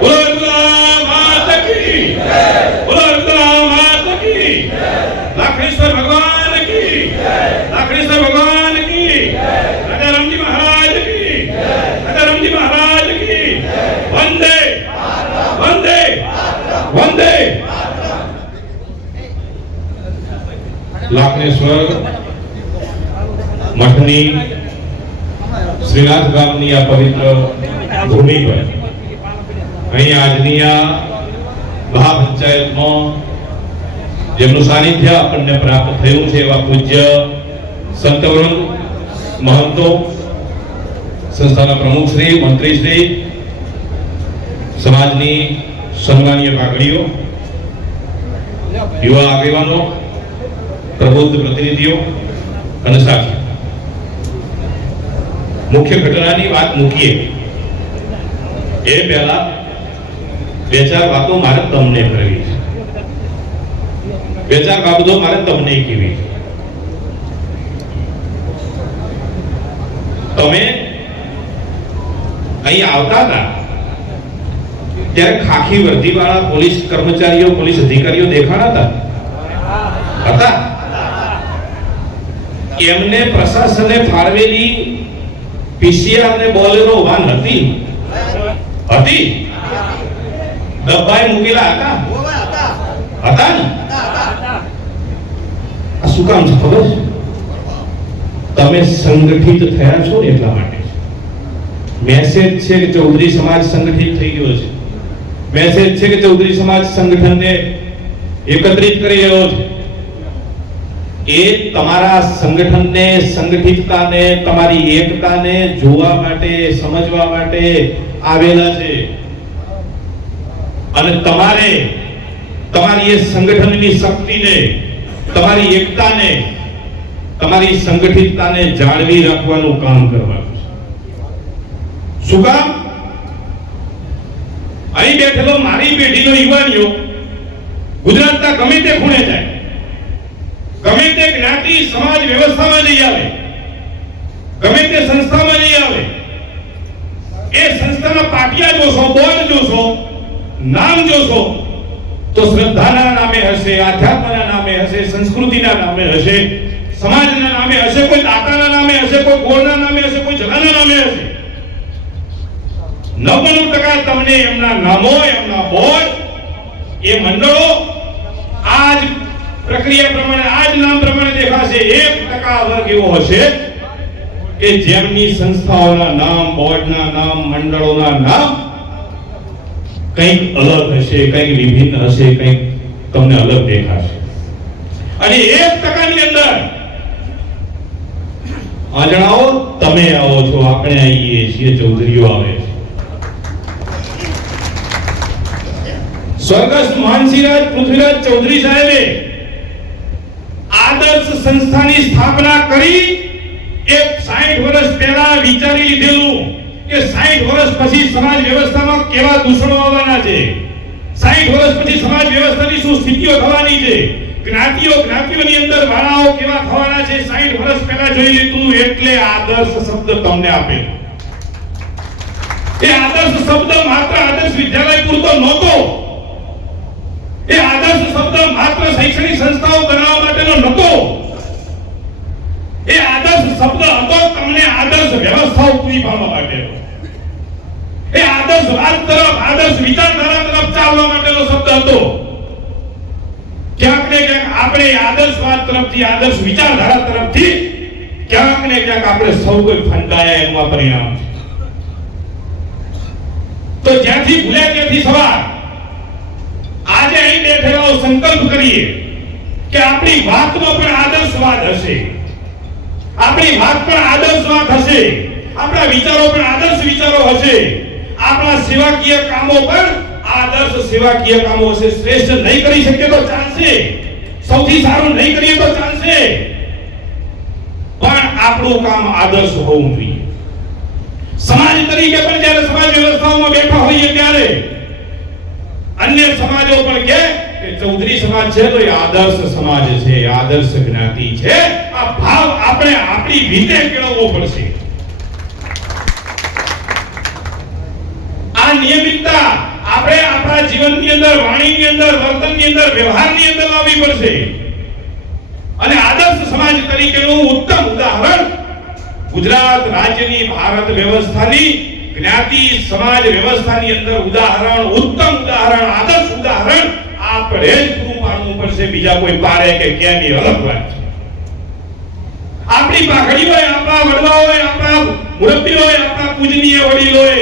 બોલો વિમલા માત કી બોલો વિમલા માત કી લાખેશ્વર ભગવાન કી લાખેશ્વર ભગવાન કી રાજા રામજી મહારાજ કી રાજા રામજી મહારાજ કી વંદે વંદે વંદે લાખેશ્વર મઠની શ્રીનાથ ગામની આ પવિત્ર ભૂમિ પર અહીં આજની આ મહાપંચાયતમાં જેમનું સાનિધ્ય આપણને પ્રાપ્ત થયું છે એવા પૂજ્ય સંતવૃંદ, મહંતો, સંસ્થાના પ્રમુખશ્રી, મંત્રીશ્રી, સમાજની સન્માનીય પાઘડીઓ, યુવા આગેવાનો, પ્રબુદ્ધ પ્રતિનિધિઓ અને સાથીઓ, મુખ્ય ઘટનાની વાત મૂકીએ એ પહેલા બે ચાર વાતો મારે તમને કરવી છે, બે ચાર બાબતો મારે તમને કહેવી છે. તમે અહીં આવતા હતા ત્યારે ખાખી વર્દી વાળા પોલીસ કર્મચારીઓ, પોલીસ અધિકારીઓ દેખાણા હતા. એમને પ્રશાસને ફાળવેલી પીસીઆર ને બોલેરો વાન હતી ડબ્બાએ મૂકેલા હતા ને? આ શું કામ છે ખબર છે? તમે સંગઠિત થયા છો ને એટલા માટે. મેસેજ છે કે ચૌધરી સમાજ સંગઠિત થઈ ગયો છે. મેસેજ છે કે ચૌધરી સમાજ સંગઠનને એકત્રિત કરી રહ્યો છે. એ તમારા સંગઠનને, સંગઠિતતાને, તમારી એકતાને જોવા માટે, સમજવા માટે આવેલા છે. અને તમારે તમારી એ સંગઠનની શક્તિને, તમારી એકતાને, તમારી સંગઠિતતાને જાળવી રાખવાનું કામ કરવાનું છે. શું કામ? અહીં બેઠેલો મારી પેઢીનો યુવાનીઓ ગુજરાતના ગમે તે ખૂણે જાય, ગમે તે જ્ઞાતિ સમાજ વ્યવસ્થામાં જઈ આવે, ગમે તે સંસ્થામાં જઈ આવે, એ સંસ્થાના પાટિયા જોશો, બોર્ડ જોશો, નામ જોશો તો શ્રદ્ધાના નામે હશે, આધ્યાત્મના નામે હશે, સંસ્કૃતિના નામે હશે, સમાજના નામે હશે, કોઈ દાતાના નામે હશે, કોઈ ગોળના નામે હશે, કોઈ જલાના નામે હશે. 99% તમને એમના નામો, એમના બોર્ડ, એ મંડળો આજ પ્રક્રિયા પ્રમાણે, આજ નામ પ્રમાણે દેખાશે. 1% વર્ગ એવો હશે કે જેમની સંસ્થાઓના નામ, બોર્ડના નામ, મંડળોના નામ કંઈક અલગ હશે, કંઈક વિભિન્ન હશે, કંઈક તમને અલગ દેખાશે. અને 1% ની અંદર અજણાઓ તમે આવો છો, આપણે આવીએ છીએ, ચૌધરીઓ આવે છે. સ્વર્ગસ્થ મહાનસિંહરાજ પૃથ્વીરાજ ચૌધરી સાહેબે આદર્શ સંસ્થાની સ્થાપના કરી. એક 60 વર્ષ પહેલા વિચારી લીધેલું કે 60 વર્ષ પછી સમાજ વ્યવસ્થામાં કેવા દૂષણો આવવાના છે, 60 વર્ષ પછી સમાજ વ્યવસ્થાની શું સ્થિતિઓ થવાની છે, જ્ઞાતિઓની અંદર વાળાઓ કેવા થવાના છે, 60 વર્ષ પહેલા જોઈ લીધું. એટલે આદર્શ શબ્દ તમને આપેલો. એ આદર્શ શબ્દ માત્ર આદર્શ વિદ્યાલય પૂરતો નહોતો. એ આદર્શ શબ્દ માત્ર શૈક્ષણિક સંસ્થાઓ બનાવવા માટેનો નહોતો. એ આદર્શ શબ્દ હતો તમને આદર્શ વ્યવસ્થાઓ પૂરી પાડવા માટેનો. એ આદર્શ વાત તરફ, આદર્શ વિચારધારા તરફ ચાલવા માટેનો શબ્દ હતો. ક્યાંક ને ક્યાંક આપણે આદર્શ વાત તરફથી, આદર્શ વિચારધારા તરફથી ક્યાંક ને ક્યાંક આપણે સૌ કોઈ ફંડાયા એનું આ પરિણામ છે. તો જ્યાંથી ભૂલ્યા ત્યાંથી સવાર. આજે અહીં બેઠેલાઓ સંકલ્પ કરીએ કે આપણી વાતમાં પણ આદર્શવાદ હશે, આપણી વાત પણ આદર્શવાદ હશે, આપણા વિચારો પણ આદર્શ વિચારો હશે, આપણા સેવાકીય કામો પણ આદર્શ સેવાકીય કામો હશે. શ્રેષ્ઠ નહીં કરી શકીએ તો ચાલશે, સૌથી સારું નહીં કરીએ તો ચાલશે, પણ આપણું કામ આદર્શ હોવું જોઈએ. સમાજ તરીકે પણ જ્યારે સમાજ વ્યવસ્થાઓમાં બેઠા હોઈએ ત્યારે અન્ય સમાજો પણ કે ચૌધરી સમાજ છે તો એ આદર્શ સમાજ છે, આદર્શ જ્ઞાતિ છે. આ ભાવ આપણે આપણી રીતે કેળવવો પડશે. આ નિયમિતતા આપણે આપણા જીવનની અંદર, વાણીની અંદર, વર્તનની અંદર, વ્યવહારની અંદર લાવવી પડશે. અને આદર્શ સમાજ તરીકેનું ઉત્તમ ઉદાહરણ ગુજરાત રાજ્યની ભારત વ્યવસ્થાની જ્ઞાતિ સમાજ વ્યવસ્થાની અંદર ઉત્તમ ઉદાહરણ, આદર્શ ઉદાહરણ આપણે જ પૂરું પાડવું પડશે. બીજા કોઈ પાડે કે કેમ એ અલગ વાત છે. આપણી પાઘડીઓએ, આપણા વડવાઓએ, આપણા મુરબ્બીઓએ, આપણા પૂજનીય વડીલોએ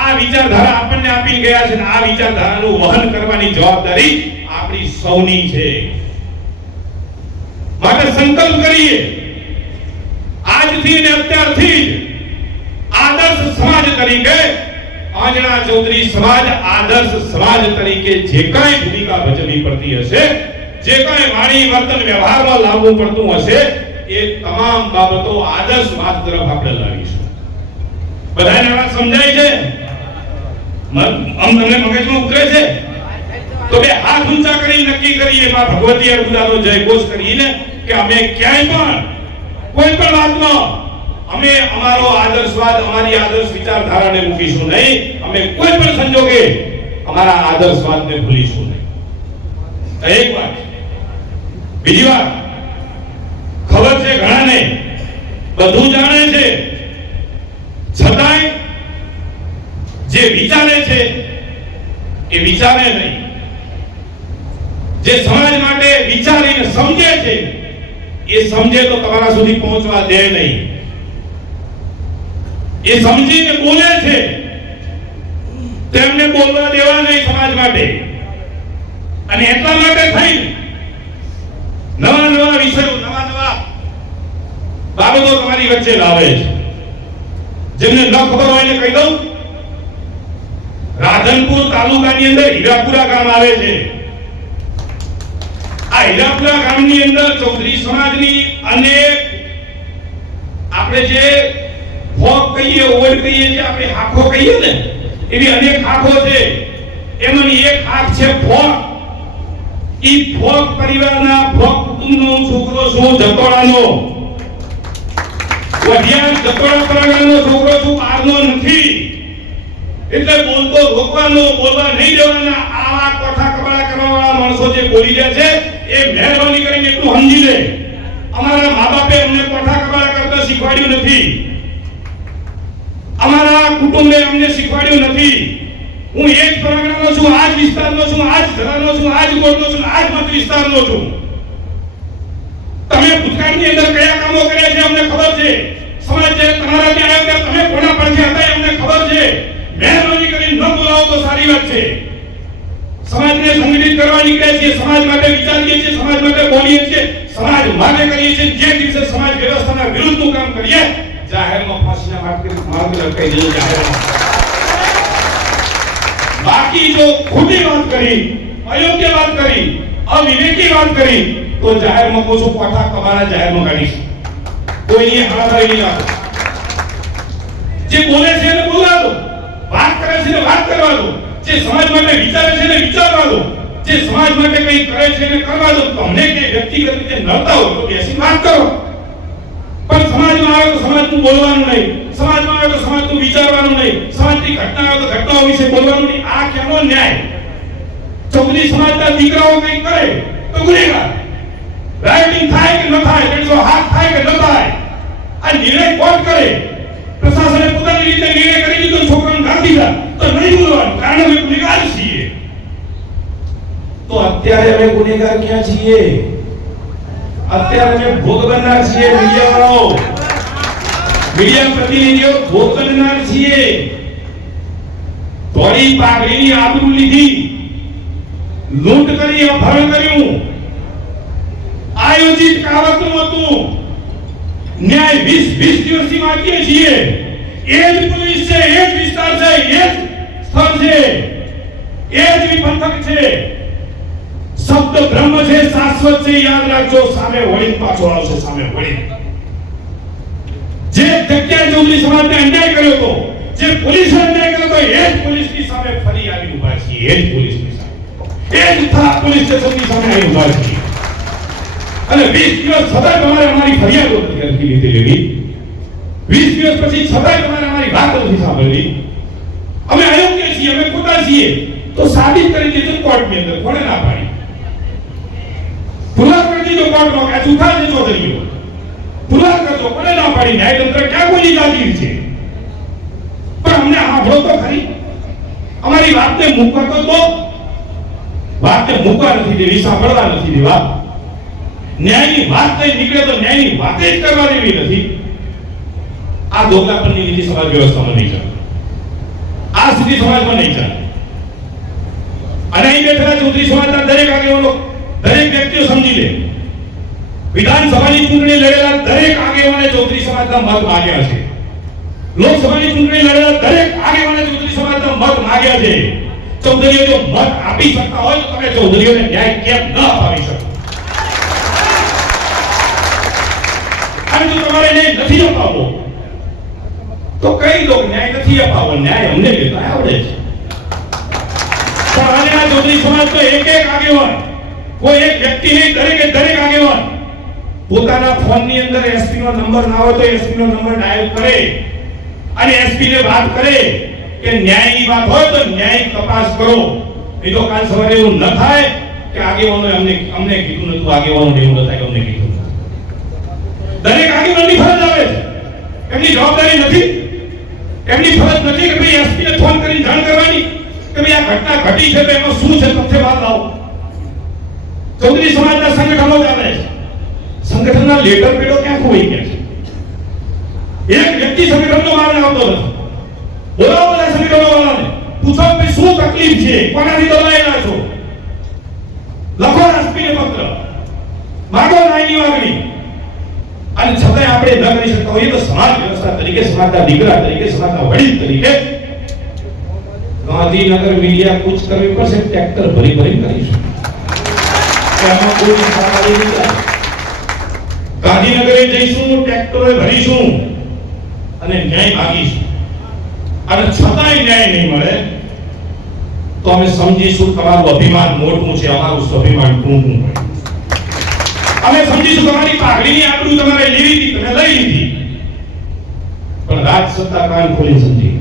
આ વિચારધારા આપણને આપી ગયા છે અને આ વિચારધારાનું વહન કરવાની જવાબદારી આપણી સૌની છે. માટે સંકલ્પ કરીએ આજથી ને અત્યારથી જ આદર્શ સમાજ તરીકે, આંજણા ચૌધરી સમાજ આદર્શ સમાજ તરીકે જે કાંઈ ભૂમિકા ભજવવી પડતી હશે, જે કાંઈ વાણી વર્તન વ્યવહારમાં લાવવું પડતું હશે, એ તમામ બાબતો આદર્શ માર્ગ તરફ આપણે લાવીશું. બધાને વાત સમજાય છે? તમને મગજમાં ઉતરે છે? તો બે હાથ ઊંચા કરી નક્કી કરીએ, માં ભગવતી અર્બુદાનો જયઘોષ કરીને કે અમે ક્યાંય પણ કોઈ પણ વાતમાં અમે અમારો આદર્શવાદ, અમારી આદર્શ વિચારધારાને મૂકીશું નહીં. અમે કોઈ પણ સંજોગે અમારા આદર્શવાદને ભૂલીશું નહીં. એક વાત. બીજી વાત, ખબર છે ઘણાને, બધું જાણે છે, છતાંય જે વિચારે છે એ વિચારે નહીં. જે સમાજ માટે વિચારીને સમજે છે એ સમજે તો તમારા સુધી પહોંચવા દે નહીં. એ સમજીને બોલે છે તેમને બોલવા દેવા નહીં સમાજ માટે. અને એટલા માટે થઈ નવા નવા વિષયો, નવા નવા બાબતો તમારી વચ્ચે લાવે છે. જેમને ન ખબર હોય ને કહી દઉં, રાધનપુર તાલુકાની અંદર હીરાપુરા ગામ આવે છે. આ હીરાપુરા ગામની અંદર ચૌધરી સમાજની અનેક, આપણે જે ફોક કહીએ, ઓડ કહીએ, જે આપણે આંખો કહીએ ને, એવી અનેક આંખો છે. એમાંની એક આંખ છે ફોક. ઈ ફોક પરિવારના, ફોક કુટુંબનો છોકરો છું, જતોડાનો. વઢિયાર જતોડા પરિવારનો છોકરો છું, આરનો નથી. એટલે બોલતો રોકવાનો, બોલવા નહીં દેવાના. આવા કોઠા કબાડા કરવાવાળા માણસો જે બોલી રહ્યા છે એ મહેરબાની કરીને એટલું સમજી લે, અમારા મા બાપે અમને કોઠા કબાડા કરતા શીખવાડ્યું નથી. અમારા કુટુંબે અમને શીખવાડ્યું નથી. હું એક પરગણાનો છું, આ જ વિસ્તારનો છું, આ જ ધરાનો છું, આ જ ગોળનો છું, આ જ મત વિસ્તારનો છું. તમે ભૂતકાળની અંદર કયા કામો કર્યા છે અમને ખબર છે. સમાજ જે તમારા ત્યાં આવ્યો ત્યારે તમે કોના પડખે હતા અમને ખબર છે. મહેરબાની કરીને ન બોલાવો તો સારી વાત છે. સમાજને સંગઠિત કરવા નીકળ્યા છીએ, સમાજ માટે વિચારીએ છીએ, સમાજ માટે બોલીએ છીએ, સમાજ માટે કરીએ છીએ. જે દિવસે સમાજ વ્યવસ્થાના વિરુદ્ધનું કામ કરીએ, જાહેરમાં ફાંસીના માર્ગ લટકાઈ જઈએ જાહેરમાં. બાકી જો ખોટી વાત કરી, અયોગ્ય વાત કરી, અવિવેકી વાત કરી તો જાહેરમાં કોશું કોઠા કબાડા જાહેરમાં કાઢીશું. કોઈને હાથાઈ નહીં રાખો. જે બોલે છે એને બોલવા દો, વાત કરે છે એને વાત કરવા દો, જે સમાજ માટે વિચારે છે એને વિચારવા દો, જે સમાજ માટે કંઈ કરે છે એને કરવા દો. તમને કે વ્યક્તિગત રીતે નડતા હોય તો બેસી વાત કરો. પણ સમાજમાં આવે તો સમાજનું બોલવાનું નહીં, સમાજમાં આવે તો સમાજનું વિચારવાનું નહીં, સમાજની ઘટના આવે તો ઘટનાઓ વિશે બોલવાનું નહીં. આ કેનો ન્યાય? ચૌધરી સમાજના દીકરાઓ કંઈ કરે તો ગુનેગાર. રાઇટિંગ થાય કે ન થાય, તેનો હાથ થાય કે ન થાય, આ નિર્ણય કોણ કરે? પ્રશાસને પોતાની રીતે નિર્ણય કરી દીધો, છોકરાને ગાંધી દીધા તો નહીં બોલવાનું, કારણ અમે ગુનેગાર છીએ. તો અત્યારે અમે ગુનેગાર ક્યાં છીએ? અત્યારે અમે ભોગ બનનાર છીએ. મીડિયા પ્રતિનિધિઓ ભોગ બનનાર છીએ. થોડી પાઘડીની આબરૂ લીધી, લૂંટ કરી, અપહરણ કર્યું, આયોજિત કાવતરું હતું. ન્યાય 20 દિવસથી માંગીએ છીએ. એ જ પોલીસ છે, એ જ વિસ્તાર છે, એ જ સ્થળ છે, એ જ વિપંથક છે. શબ્દ બ્રહ્મ છે, શાશ્વત છે, યાદ રાખજો. સામે વળીને પાછો આવશે, સામે વળીને. જે જગ્યાએ ચૌધરી સમાજને અન્યાય કર્યો હતો, જે પોલીસે અન્યાય કર્યો હતો, એ જ પોલીસની સામે ફરી આવી ઉભા છીએ. એ જ પોલીસની સામે, એ જ થાક પોલીસ સ્ટેશનની સામે આવી ઉભા છીએ. અને 20 દિવસ છતાંય તમારે અમારી ફરિયાદો નથી લીધેલી. 20 દિવસ પછી છતાંય તમારે અમારી વાત નથી સાંભળવી. અમે અયોગ્ય છીએ, અમે ખોટા છીએ, તો સાબિત કરી દીધું કોર્ટની અંદર. કોણે ના પાડી? પુરાવા કરી દીધો કોર્ટમાં કે જૂઠા છે ચૌધરીઓ. પુરાવા કરજો, કોણે ના પાડી? ન્યાયતંત્ર ક્યાં કોઈની જાગીર છે? પણ અમને સાંભળો તો ખરી. અમારી વાતને મૂકવા તો દો. વાતને મૂકવા નથી દેવી, સાંભળવા નથી દેવા. ન્યાયની વાત નહીં નીકળે તો ન્યાયની વાત જ કરવા દેવી નથી. આ દોગલાપણની નીતિ સમાજ વ્યવસ્થામાં નહીં ચાલે. આ સ્થિતિ સમાજમાં નહીં ચાલે. અને અહીં બેઠેલા ચૌધરી સમાજના દરેક આગેવાનો, દરેક વ્યક્તિઓ સમજી લે, વિધાનસભાની ચૂંટણી લડેલા દરેક આગેવાને ચૌધરી સમાજના મત માંગ્યા છે. લોકસભાની ચૂંટણી લડેલા દરેક આગેવાને ચૌધરી સમાજના મત માંગ્યા છે. ચૌધરીઓ જો મત આપી શકતા હોય તો તમે ચૌધરીઓને ન્યાય કેમ ન અપાવી શકો? અને જો તમારે ન્યાય નથી અપાવવો તો કઈ લોક ન્યાય નથી અપાવવો, ન્યાય અમને લેતા આવડે છે. પણ આજે આ ચૌધરી સમાજ તો એક એક આગેવાન, કોઈ એક વ્યક્તિ નહીં, દરેકે દરેક આગેવાન પોતાના ફોનની અંદર એસપી નો નંબર ના હોય તો એસપી નો નંબર ડાયલ કરે અને એસપી ને વાત કરે કે ન્યાયની વાત હોય તો ન્યાયિક તપાસ કરો. એ તો કાલ સવારે એવું ન થાય કે આગેવાનો અમને કીધું નતું, આગેવાનો એવું ન થાય કે અમને કીધું. દરેક આગેવાનની ફરજ આવે છે, એમની જવાબદારી નથી, એમની ફરજ નથી કે ભાઈ એસપી ને ફોન કરીને જાણ કરવાની કે ભાઈ આ ઘટના ઘટી છે તો એમાં શું છે, તથ્ય બહાર લાવો. ચૌધરી સમાજના સંગઠનો ચાલે છે, સંગઠનના લેટર પેડો ક્યાં ખોઈ ગયા છે? એક વ્યક્તિ સંગઠનનો બહાર આવતો નથી. બોલાવો બધા સંગઠનો વાળાને, પૂછો કે શું તકલીફ છે, કોનાથી દબાયેલા છો, લખો એસપી ને પત્ર, માગો ન્યાયની માગણી. અને છતાંય આપણે ન કરી શકતા હોઈએ તો સમાજ વ્યવસ્થા તરીકે, સમાજના દીકરા તરીકે, સમાજના વડીલ તરીકે ગાંધીનગર મીડિયા કૂચ કરવી પડશે, ટ્રેક્ટર ભરી ભરી કરીશું. એમાં કોઈ સવારી નહીં. ગાંધીનગરે જઈશું, ટ્રેક્ટરો ભરીશું અને ન્યાય માગીશું. અને છતાંય ન્યાય નહીં મળે તો અમે સમજીશું તમારું અભિમાન મોટું છે, અમારું સ્વાભિમાન ટૂંકું છે. અમે સમજીશું તમારી પાઘડીની આબરૂ તમારે લેવી હતી, તમે લઈ લીધી. પણ રાજ સત્તા કાન ખોલી સમજી,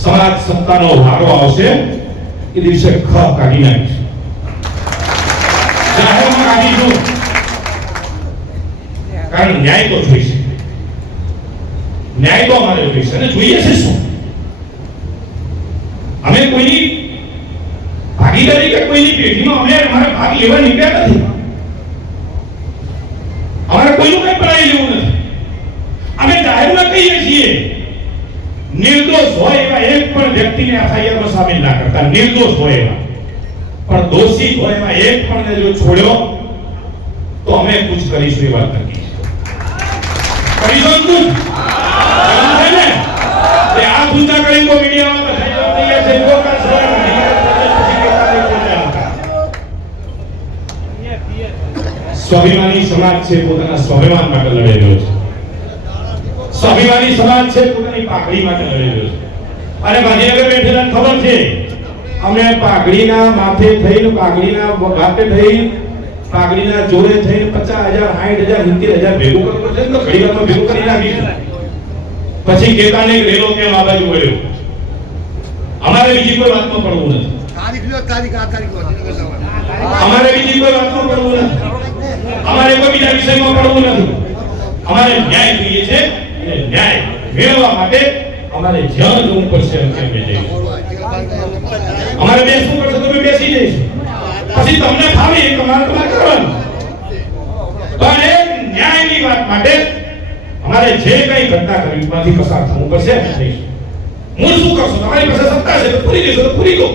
સમાજ સત્તાનો વારો આવશે એ દિવસે ખ કાઢી નાખીશું, જાહેરમાં કાઢીશું. કારણ ન્યાય તો જોઈશે, ન્યાય તો અમારે જોઈશે. અને જોઈએ છે શું? અમે કોઈની ભાગીદારી કે કોઈની પેઢીમાં અમારે ભાગ લેવા નીકળ્યા નથી. અમારે કોઈનું કઈ પડાવી લેવું નથી. અમે જાહેરમાં કહીએ છીએ નિર્દોષ હોય એવા એક પણ વ્યક્તિને એફઆઈઆરમાં સામેલ ના કરતા, નિર્દોષ હોય એવા. પણ દોષિત હોય એવા એક પણ જો છોડ્યો તો અમે કુછ કરીશું એ વાત નક્કી કરીશું. તું છે ને તે આ પૂછા કરી તો મીડિયામાં બધાઈ તૈયાર છે. ફોકસ સ્વાભિમાની સમાજ છે, પોતાના સ્વાભિમાન માટે લડી રહ્યો છે. સ્વાભિમાની સમાજ છે, પોતાની પાઘડી માટે લડી રહ્યો છે. અને ગાંધીનગર બેઠેલા ખબર છે અમે પાઘડીના માથે થઈને, પાઘડીના માથે થઈ, પાઘડીના જોડે થઈને 50,000 60,000 70,000 ભેગું કરવું પડશે તો ઘડીવારમાં ભેગું કરી નાખીશું. પછી કેતાને રેલો કેમ આ બાજુ વળ્યો? અમારે બીજી કોઈ વાતમાં પડવું નથી. અમારે બીજી કોઈ વાતમાં પડવું નથી. અમારે કોઈ બીજા વિષયમાં પડવું નથી. અમારે ન્યાય જોઈએ છે અને ન્યાય મેળવવા માટે અમારે જ્યાં જવું પડશે અમે જઈશું. અમારે બેસવું પડશે તો અમે બેસી જઈશું. પછી તમને ફાવે એ તમારે કરવાનું. પણ એ ન્યાયની વાત માટે અમારે જે કઈ ઘટના કરવીમાંથી પસાર થવું પડશે અમે જઈશું. હું શું કરશો? તમારી પાસે સત્તા છે તો પૂરી દેશો તો પૂરી દો.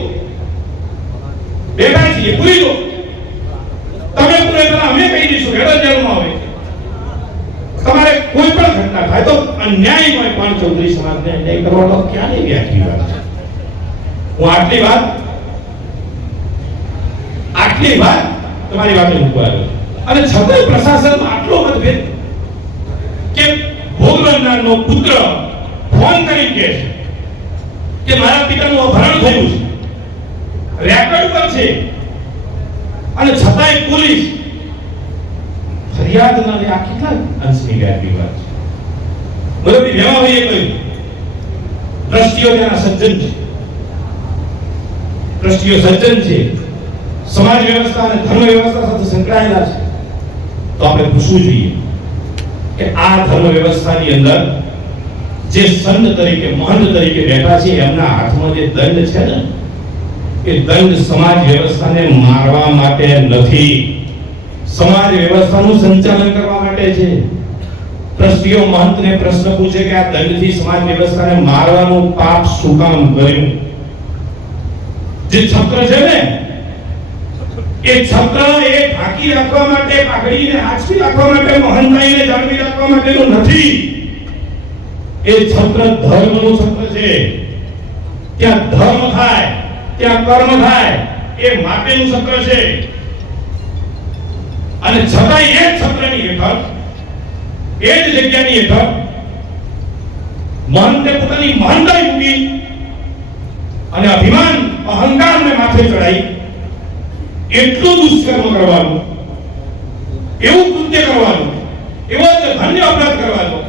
બેઠા છીએ પૂરી દો. તમે પૂરે તો અમે કહી દઈશું હેડો જેલમાં આવે. તમારે કોઈ પણ ઘટના થાય તો અન્યાયમાં પણ ચૌધરી સમાજને અન્યાય કરવાનો ક્યાં નહીં વ્યાજબી વાત છે. હું આટલી વાત તમારી વાતે મૂકવા આવ્યો. અને છતાંય પ્રશાસનમાં આટલો મતભેદ કે ભોગ બનનારનો પુત્ર ફોન કરી કહે છે કે મારા પિતાનું અપહરણ થયું છે, રેકોર્ડ પર છે, અને છતાંય પોલીસ ફરિયાદ ના લે. આ કેટલા અંશની વ્યાજબી વાત છે? બરોબર. ભેમાભાઈએ કહ્યું દ્રષ્ટિઓ તેના સજ્જન છે, ટ્રસ્ટીઓ સજ્જન છે, સમાજ વ્યવસ્થા અને ધર્મ વ્યવસ્થા સાથે સંકળાયેલા છે, તો આપણે પૂછવું જોઈએ કે આ ધર્મ વ્યવસ્થાની અંદર જે સંત તરીકે મહંત તરીકે બેઠા છે એમના હાથમાં જે દંડ છે ને, એ દંડ સમાજ વ્યવસ્થાને મારવા માટે નથી, સમાજ વ્યવસ્થાનું સંચાલન કરવા માટે છે. ટ્રસ્ટીઓ મહંતને પ્રશ્ન પૂછે કે આ દંડથી સમાજ વ્યવસ્થાને મારવાનું પાપ શું કામ કર્યું? જે છત્ર છે ને, એ છત્ર એ ઢાંકી રાખવા માટે, પાઘડીને આંચકી રાખવા માટે, મહંતાઈને જાળવી રાખવા માટેનું નથી. એ છત્ર ધર્મનું છત્ર છે. ત્યાં ધર્મ થાય, ત્યાં કર્મ થાય, એ માટેનું છત્ર છે. અને છતાંય એ છત્રની હેઠળ, એ જ જગ્યાની હેઠળ મહંતે પોતાની મહાનતાઈ મૂકી અને અભિમાન, અહંકારને માથે ચડાઈ એટલું દુષ્કર્મ કરવાનું, એવું કૃત્ય કરવાનું, એવો ધન્ય અપરાધ કરવાનો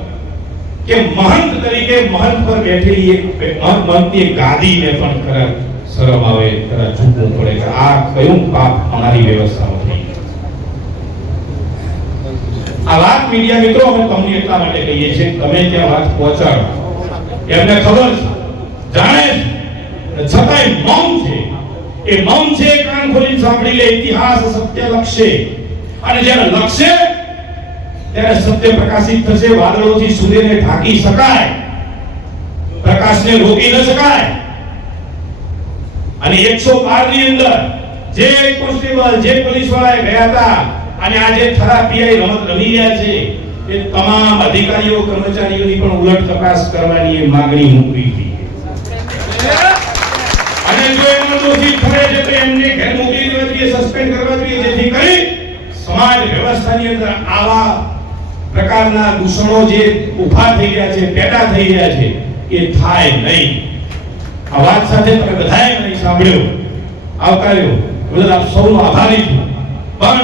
કે મહંત તરીકે મહંત પર બેઠેલી એક મહંતની ગાદીને પણ ખરા શરમ આવે, ખરા ઝૂકવું પડે કે આ કયું પાપ અમારી વ્યવસ્થામાં થઈ. આ વાત મીડિયા મિત્રો અમે તમને એટલા માટે કહીએ છીએ કે તમે ત્યાં વાત પહોંચાડો. એમને ખબર છે, જાણે છે, છતાંય મૌન છે. એ મૌન છે, કાન ખોલીને સાંભળી લે. ઇતિહાસ સત્ય લખશે, અને જ્યારે લખશે ત્યારે સત્ય પ્રકાશિત થશે. વાદળોથી સૂર્યને ઢાંકી શકાય, પ્રકાશને રોકી ન શકાય. અને 112 ની અંદર જે કોન્સ્ટેબલ, જે પોલીસ વાળા ગયા હતા અને આજે થરા પીઆઈ રમત રમી રહ્યા છે, એ તમામ અધિકારીઓ, કર્મચારીઓની પણ ઉલટ તપાસ કરવાની એ માંગણી મૂકવી હતી. અને જો એમાં દોષિત ઠરે છે તો એમને ઘેર મોકલી દેવા જોઈએ, સસ્પેન્ડ કરવા જોઈએ, જેથી કરી સમાજ વ્યવસ્થાની અંદર આવા પ્રકારના દૂષણો જે ઉભા થઈ રહ્યા છે, પેદા થઈ રહ્યા છે, એ થાય નહીં. આ વાત સાથે તમે બધાએ મને સાંભળ્યો, આવકાર્યો, બદલ આપ સૌનો આભારી છું. પણ